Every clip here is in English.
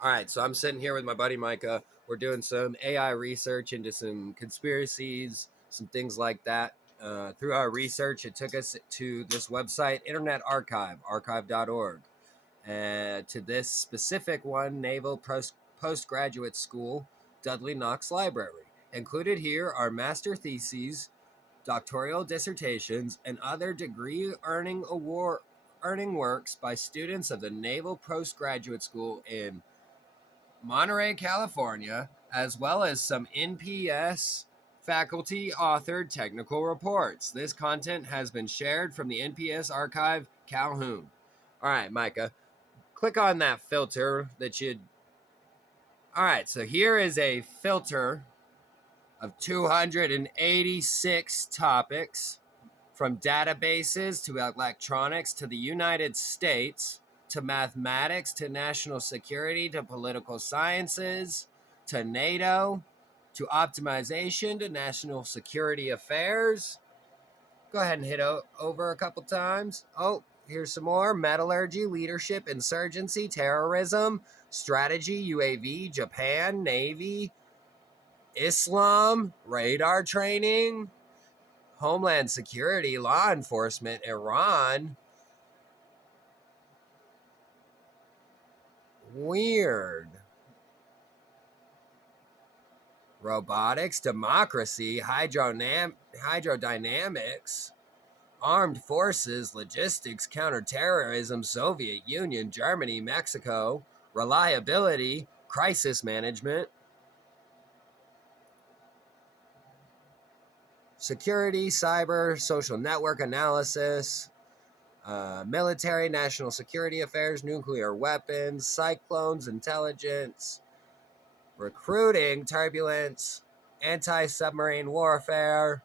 All right, so I'm sitting here with my buddy Micah. We're doing some AI research into some conspiracies, some things like that. Through our research, it took us to this website, Internet Archive, archive.org, to this specific one, Naval Postgraduate School, Dudley Knox Library. Included here are master theses, doctoral dissertations, and other degree earning works by students of the Naval Postgraduate School in Monterey, California, as well as some NPS faculty authored technical reports. This content has been shared from the NPS archive Calhoun. All right, Micah, click on that filter that you. All right, so here is a filter of 286 topics, from databases to electronics to the United States to mathematics to national security to political sciences to NATO to optimization to national security affairs. Go ahead and hit over a couple times. Oh, here's some more: metallurgy, leadership, insurgency, terrorism, strategy, UAV, Japan, Navy, Islam, radar training, Homeland Security, law enforcement, Iran. Weird. Robotics, democracy, hydrodynamics, armed forces, logistics, counterterrorism, Soviet Union, Germany, Mexico, reliability, crisis management, security, cyber, social network analysis, military, national security affairs, nuclear weapons, cyclones, intelligence, recruiting, turbulence, anti-submarine warfare,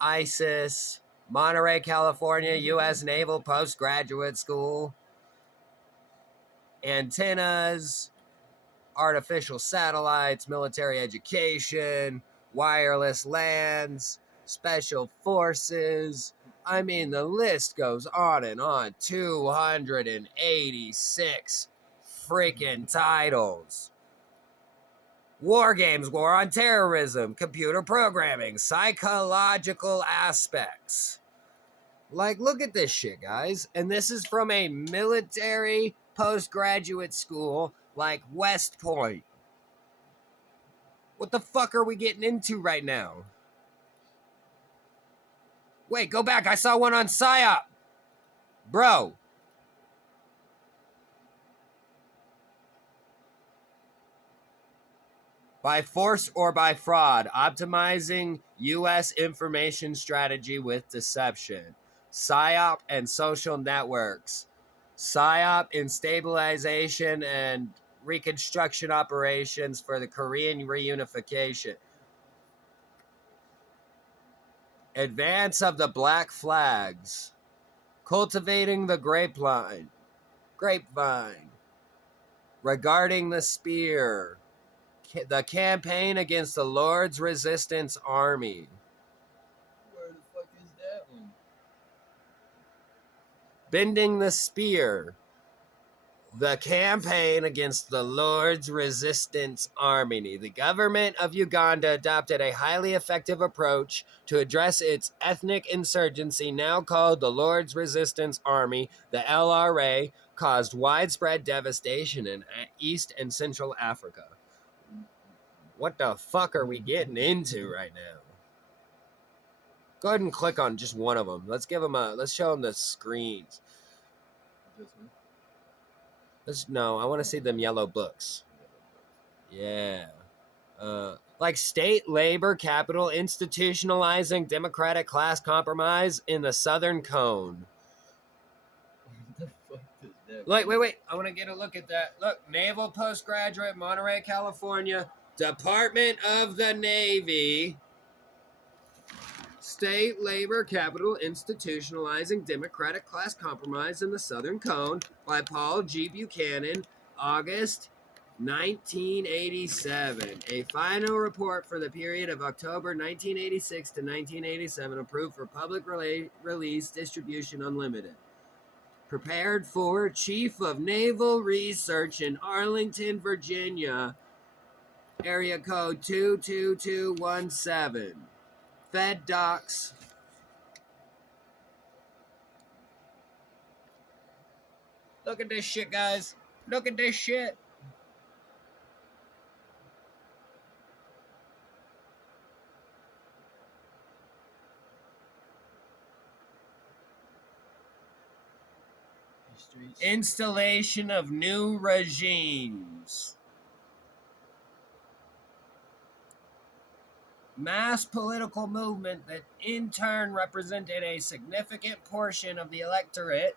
ISIS, Monterey, California, U.S. Naval Postgraduate School, antennas, artificial satellites, military education, wireless LANs, special forces. I mean, the list goes on and on. 286 freaking titles. War games, war on terrorism, computer programming, psychological aspects. Like, look at this shit, guys. And this is from a military postgraduate school like West Point. What the fuck are we getting into right now? Wait, go back. I saw one on PSYOP. Bro. By force or by fraud, optimizing U.S. information strategy with deception. PSYOP and social networks. PSYOP in stabilization and reconstruction operations for the Korean reunification. Advance of the Black Flags. Cultivating the grapevine. Regarding the spear. The campaign against the Lord's Resistance Army. Where the fuck is that one? Bending the spear. The campaign against the Lord's Resistance Army. The government of Uganda adopted a highly effective approach to address its ethnic insurgency, now called the Lord's Resistance Army. The LRA caused widespread devastation in East and Central Africa. What the fuck are we getting into right now? Go ahead and click on just one of them. Let's show them the screens. This one? No, I want to see them yellow books. Yeah. Like state labor capital institutionalizing democratic class compromise in the Southern Cone. What the fuck is that? Wait. I want to get a look at that. Look, Naval Postgraduate, Monterey, California. Department of the Navy. State labor capital institutionalizing democratic class compromise in the Southern Cone by Paul G. Buchanan, August 1987. A final report for the period of October 1986 to 1987, approved for public release, distribution unlimited. Prepared for Chief of Naval Research in Arlington, Virginia. Area code 22217. Fed docs. Look at this shit, guys. Look at this shit. Streets. Installation of new regimes. Mass political movement that in turn represented a significant portion of the electorate.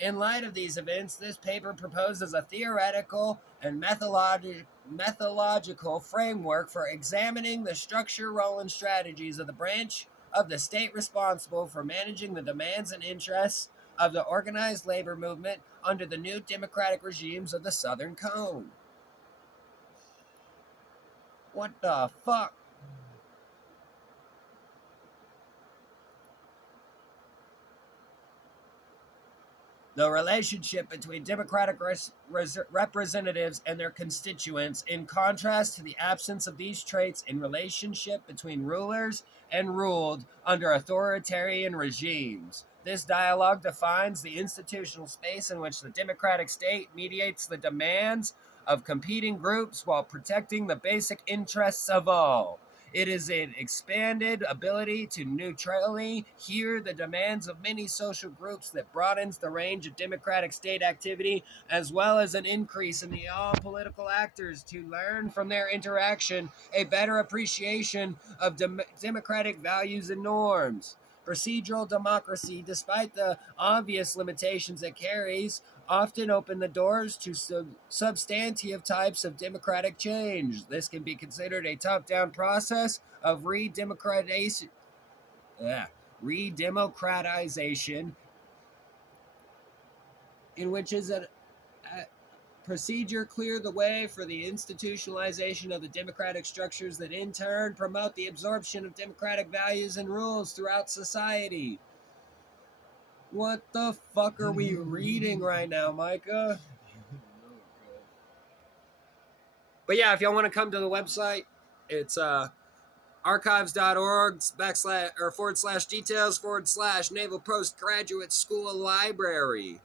In light of these events, this paper proposes a theoretical and methodological framework for examining the structure, role, and strategies of the branch of the state responsible for managing the demands and interests of the organized labor movement under the new democratic regimes of the Southern Cone. What the fuck? The relationship between democratic representatives and their constituents, in contrast to the absence of these traits in relationship between rulers and ruled under authoritarian regimes. This dialogue defines the institutional space in which the democratic state mediates the demands of competing groups while protecting the basic interests of all. It is an expanded ability to neutrally hear the demands of many social groups that broadens the range of democratic state activity, as well as an increase in the all political actors to learn from their interaction a better appreciation of democratic values and norms. Procedural democracy, despite the obvious limitations it carries, often open the doors to substantive types of democratic change. This can be considered a top-down process of redemocratization, in which is a procedure clear the way for the institutionalization of the democratic structures that in turn promote the absorption of democratic values and rules throughout society. What the fuck are we reading right now, Micah? But yeah, if y'all want to come to the website, it's archives.org/details/Naval Postgraduate School Library.